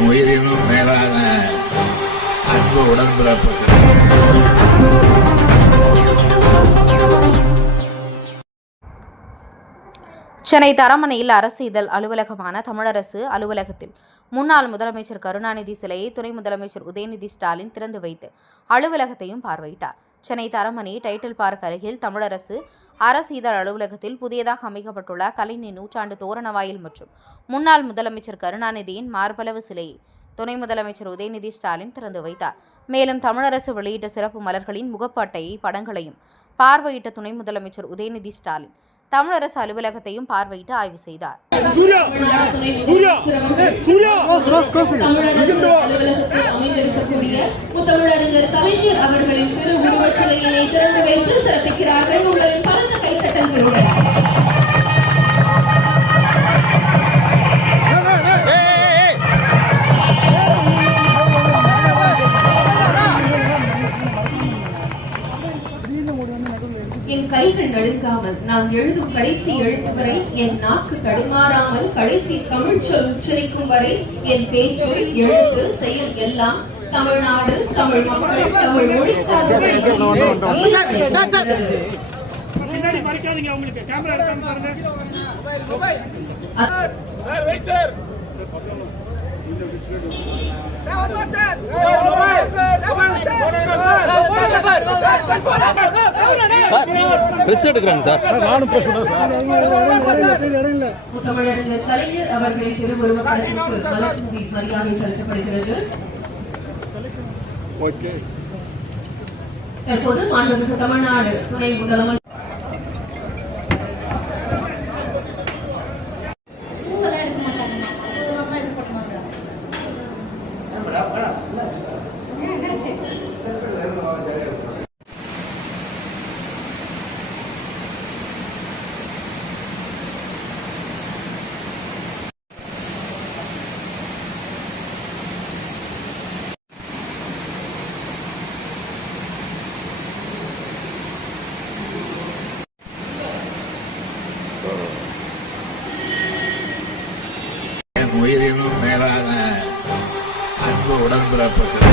என் உயிரினும் மேலான அன்பு உடன்பிறப்புகள். சென்னை தரமணையில் அரசு இதழ் அலுவலகமான தமிழரசு அலுவலகத்தில் முன்னாள் முதலமைச்சர் கருணாநிதி சிலையை துணை முதலமைச்சர் உதயநிதி ஸ்டாலின் திறந்து வைத்து அலுவலகத்தையும் பார்வையிட்டார். சென்னை தரமணி டைட்டில் பார்க் அருகில் தமிழரசு அரசு இதழ் அலுவலகத்தில் புதியதாக அமைக்கப்பட்டுள்ள கலைஞர் நூற்றாண்டு தோரணவாயில் மற்றும் முன்னாள் முதலமைச்சர் கருணாநிதியின் மார்பளவு சிலையை துணை முதலமைச்சர் உதயநிதி ஸ்டாலின் திறந்து வைத்தார். மேலும் தமிழரசு வெளியிட்ட சிறப்பு மலர்களின் முகப்பு அட்டையை படங்களையும் பார்வையிட்ட துணை முதலமைச்சர் உதயநிதி ஸ்டாலின் தமிழரசு அலுவலகத்தையும் பார்வையிட்டு ஆய்வு செய்தார். முத்தமிழறிஞர் கலைஞர் அவர்களின் திரு உருவச் சிலையினை திறந்து வைத்து சிறப்பிக்கிறார்கள். உங்களின் பலத்த கைத்தட்டங்களுடன் என் கைகள் நடுங்காமல் நான் எழுதும் கடைசி எழுத்து வரை, என் நாக்கு தடுமாறாமல் கடைசி தமிழ் சொல் உச்சரிக்கும் வரை, என் பேச்சு எழுத்து செயல் எல்லாம் தமிழ்நாடு, தமிழ் மக்கள், தமிழ் மொழிக்காக முத்தமிழறிஞர் கலைஞர் அவர்களின் திருவுருவப் படத்திற்கு மலர் தூவி மரியாதை செலுத்தப்படுகிறது. தற்போது மாண்புமிகு தமிழ்நாடு துணை முதலமைச்சர் என் உயிரினும் மேலான அன்பு உடன்பிறப்புகள்.